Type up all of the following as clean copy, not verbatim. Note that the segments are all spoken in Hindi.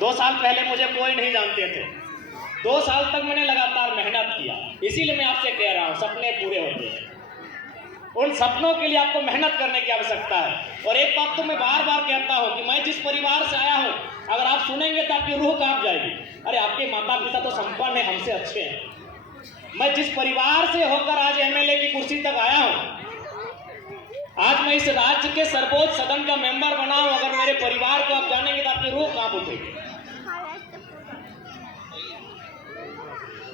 2 साल पहले मुझे कोई नहीं जानते थे। 2 साल तक मैंने लगातार मेहनत किया। इसीलिए मैं आपसे कह रहा हूँ, सपने पूरे होते हैं। उन सपनों के लिए आपको मेहनत करने की आवश्यकता है। और एक बात तो मैं बार बार कहता हूँ कि मैं जिस परिवार से आया हूँ, अगर आप सुनेंगे तो आपकी रूह कांप जाएगी। अरे आपके माता पिता तो संपन्न है, हमसे अच्छे हैं। मैं जिस परिवार से होकर आज एमएलए की कुर्सी तक आया हूँ, आज मैं इस राज्य के सर्वोच्च सदन का मेंबर बना हूं। अगर मेरे परिवार को आप जानेंगे तो आपकी रूह कांप उठेगी।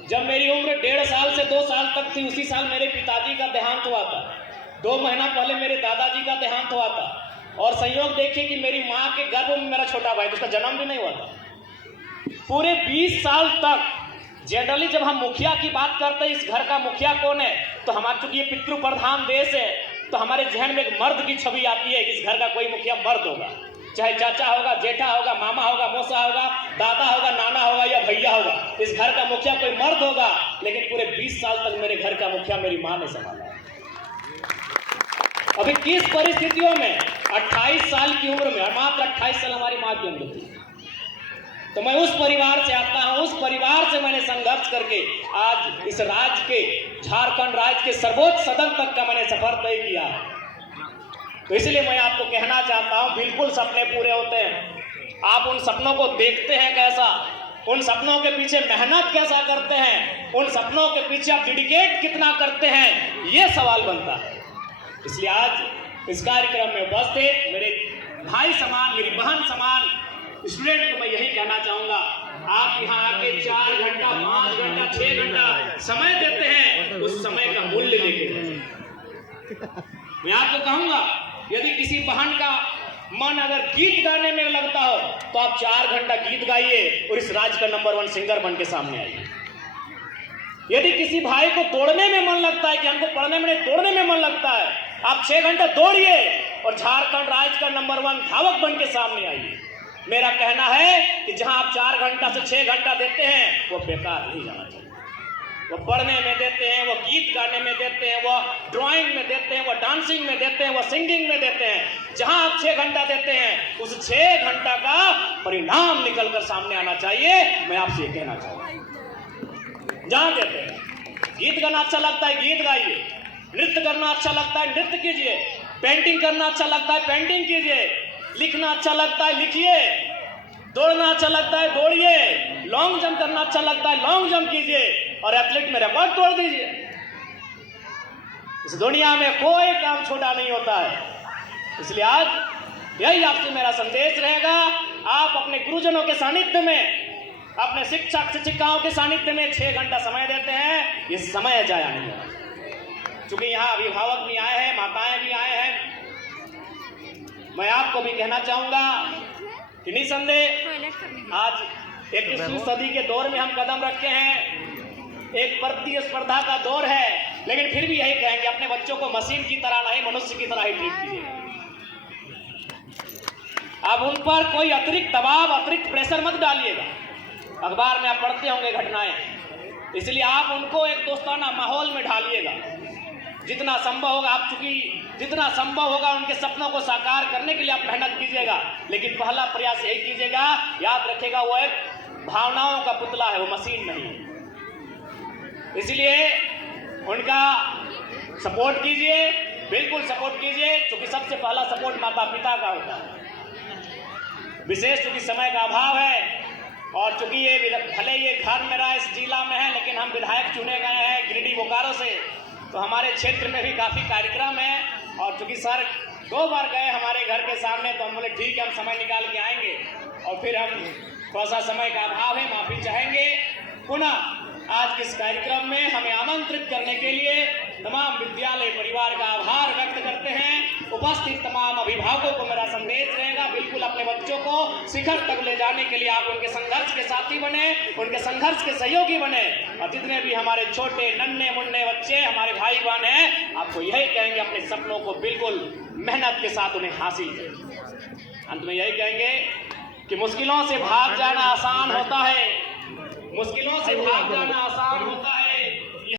जब मेरी उम्र 1.5 साल से 2 साल तक थी, उसी साल मेरे पिताजी का देहांत हुआ था। 2 महीना पहले मेरे दादाजी का देहांत हुआ था। और संयोग देखिए कि मेरी माँ के गर्भ में मेरा छोटा भाई, उसका जन्म भी नहीं हुआ था। पूरे 20 साल तक जनरली जब हम मुखिया की बात करते हैं, इस घर का मुखिया कौन है, तो हमारे चूंकि ये पितृ प्रधान देश है, तो हमारे जहन में एक मर्द की छवि आती है। इस घर का कोई मुखिया मर्द होगा, चाहे चाचा होगा, जेठा होगा, मामा होगा, मौसा होगा, दादा होगा, नाना होगा या भैया होगा। इस घर का मुखिया कोई मर्द होगा। लेकिन पूरे 20 साल तक मेरे घर का मुखिया मेरी माँ ने संभाला। अभी किस परिस्थितियों में, 28 साल की उम्र में, और मात्र 28 साल हमारी माँ की उम्र थी। तो मैं उस परिवार से आता हूं, उस परिवार से मैंने संघर्ष करके आज इस राज्य के, झारखंड राज्य के सर्वोच्च सदन तक का मैंने सफर तय किया है। तो इसलिए मैं आपको कहना चाहता हूं, बिल्कुल सपने पूरे होते हैं। आप उन सपनों को देखते हैं कैसा, उन सपनों के पीछे मेहनत कैसा करते हैं, उन सपनों के पीछे आप डेडिकेट कितना करते हैं, ये सवाल बनता है। इसलिए आज इस कार्यक्रम में उपस्थित मेरे भाई समान, मेरी बहन समान स्टूडेंट को मैं यही कहना चाहूंगा, आप यहाँ आके 4 घंटा, 5 घंटा, 6 घंटा समय देते हैं, उस समय का मूल्य लेके मैं आपको कहूंगा, यदि किसी बहन का मन अगर गीत गाने में लगता हो तो आप 4 घंटा गीत गाइए और इस राज्य का नंबर 1 सिंगर बन के सामने आइए। यदि किसी भाई को दौड़ने में मन लगता है कि हमको पढ़ने में नहीं दौड़ने में मन लगता है, आप 6 घंटे दौड़िए और झारखंड राज्य का नंबर 1 धावक बन के सामने आइए। मेरा कहना है कि जहां आप 4 घंटा से 6 घंटा देते हैं, वो बेकार नहीं जाना चाहिए। वो पढ़ने में देते हैं, वो गीत गाने में देते हैं, वो ड्राइंग में देते हैं, वो डांसिंग में देते हैं, वो सिंगिंग में देते हैं। जहां आप 6 घंटा देते हैं, उस 6 घंटा का परिणाम निकलकर सामने आना चाहिए। मैं आपसे ये कहना चाहूंगा, जहां देते हैं, गीत गाना अच्छा लगता है गीत गाइए, नृत्य करना अच्छा लगता है नृत्य कीजिए, पेंटिंग करना अच्छा लगता है पेंटिंग कीजिए, लिखना अच्छा लगता है लिखिए, दौड़ना अच्छा लगता है दौड़िए, लॉन्ग जंप करना अच्छा लगता है लॉन्ग जंप कीजिए और एथलीट में रिकॉर्ड तोड़ दीजिए। इस दुनिया में कोई काम छोटा नहीं होता है। इसलिए आज यही आपसे मेरा संदेश रहेगा, आप अपने गुरुजनों के सानिध्य में, अपने शिक्षक शिक्षिकाओं के सानिध्य में 6 घंटा समय देते हैं, ये समय जाया नहीं होगा। चूंकि यहाँ अभिभावक भी आए हैं, माताएं भी आए हैं, मैं आपको भी कहना चाहूंगा कि निसंदेह आज 21वीं सदी के दौर में हम कदम रखे हैं। एक प्रतिस्पर्धा का दौर है, लेकिन फिर भी यही कहेंगे, अपने बच्चों को मशीन की तरह नहीं, मनुष्य की तरह ही ट्रीट कीजिए। अब उन पर कोई अतिरिक्त दबाव, अतिरिक्त प्रेशर मत डालिएगा। अखबार में आप पढ़ते होंगे घटनाएं, इसलिए आप उनको एक दोस्ताना माहौल में ढालिएगा। जितना संभव होगा, आप चूंकि जितना संभव होगा उनके सपनों को साकार करने के लिए आप मेहनत कीजिएगा। लेकिन पहला प्रयास यही कीजिएगा, याद रखिएगा, वो एक भावनाओं का पुतला है, वो मशीन नहीं है। इसलिए उनका सपोर्ट कीजिए, बिल्कुल सपोर्ट कीजिए, क्योंकि सबसे पहला सपोर्ट माता पिता का होता है। विशेष चूंकि समय का अभाव है और चूंकि ये भले ये घर मेरा इस जिला में है, लेकिन हम विधायक चुने गए हैं गिरिडीह बोकारो से, तो हमारे क्षेत्र में भी काफ़ी कार्यक्रम है। और चूंकि सर 2 बार गए हमारे घर के सामने, तो हम बोले ठीक है, हम समय निकाल के आएंगे। और फिर हम थोड़ा सा समय का अभाव है, माफ़ी चाहेंगे। पुनः आज के इस कार्यक्रम में हमें आमंत्रित करने के लिए तमाम विद्यालय परिवार का आभार व्यक्त करते हैं। उपस्थित तमाम अभिभावकों को मेरा संदेश रहेगा, बिल्कुल अपने बच्चों को शिखर तक ले जाने के लिए आप उनके संघर्ष के साथी बने, उनके संघर्ष के सहयोगी बने। और जितने भी हमारे छोटे नन्हे मुन्ने बच्चे, हमारे भाई बहन हैं, आपको यही कहेंगे, अपने सपनों को बिल्कुल मेहनत के साथ उन्हें हासिल करें। अंत में यही कहेंगे कि मुश्किलों से भाग जाना आसान होता है, मुश्किलों से भाग जाना आसान होता है।